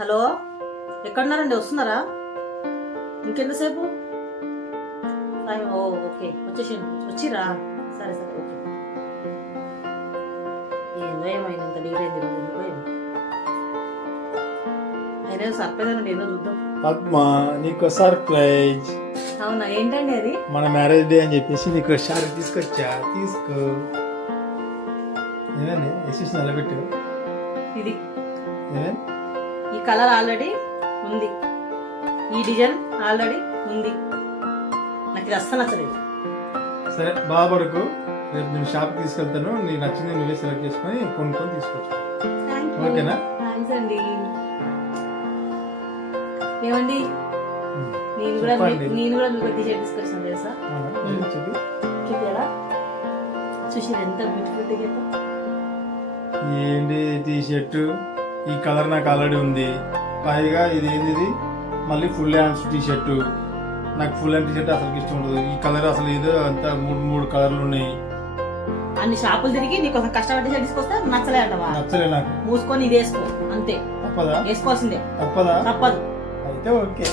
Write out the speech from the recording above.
Hello, ఎక్కడున్నారండి? వస్తున్నారా? ఇంకెంతసేపు? Okay, వచ్చిరా? సరే సరే, ఓకే. ఏందో ఏమైంది, ఇంత డిగ్రీ అయింది ఎందుకు పోయింది? అయినా సర్ప్రైజ్ అండి, ఏదో చూద్దాం. పద్మ, నీకు సర్ప్రైజ్. అవునా? ఏంటండి అది? మన మ్యారేజ్ డే అని చెప్పేసి నీకు షారీ తీసుకొచ్చా, తీసుకో. ఏమండి వేసేసి నిలబెట్టు. ఇది ఏమేం ఈ కలర్ ఆల్రెడీ ఉంది, ఈ డిజైన్ ఆల్రెడీ ఉంది. నాకు ఇది అస్సలు నచ్చలేదు. సరే బాబడుకు, రేపు నేను షాప్ తీసుకెళ్తాను, నీకు నచ్చింది నువ్వే సెలెక్ట్ చేసుకొని కొనుక్కొని తీసుకొచ్చు. ఓకేనా? థ్యాంక్స్ అండి. ఏమండి, నేను కూడా మీకు టీషర్ట్ తీసుకొచ్చాను తెలుసా? చూసారా? చూసి ఎంత బ్యూటిఫుల్ గా. ఏంటి టీ షర్ట్, ఈ కలర్ నాకు ఆల్రెడీ ఉంది, పైగా ఇది ఏంది, ఇది మళ్ళీ ఫుల్ హ్యాండ్స్ టీ షర్ట్. నాకు ఫుల్ హ్యాండ్ టీ షర్ట్ అసలు ఇష్టం ఉండదు. ఈ కలర్ అసలు ఏదో అంతా మూడు కలర్లు ఉన్నాయి. అన్ని షాపులు తిరిగి నీకోసం కష్టపడి టీ షర్ట్ తీసుకొస్తే నచ్చలే అంటవా? నచ్చలే నాకు. మూసుకొని ఇది వేసుకో అంతే. తప్పదా? వేసుకోవాల్సిందే. తప్పదా? తప్పదు. అయితే ఓకే.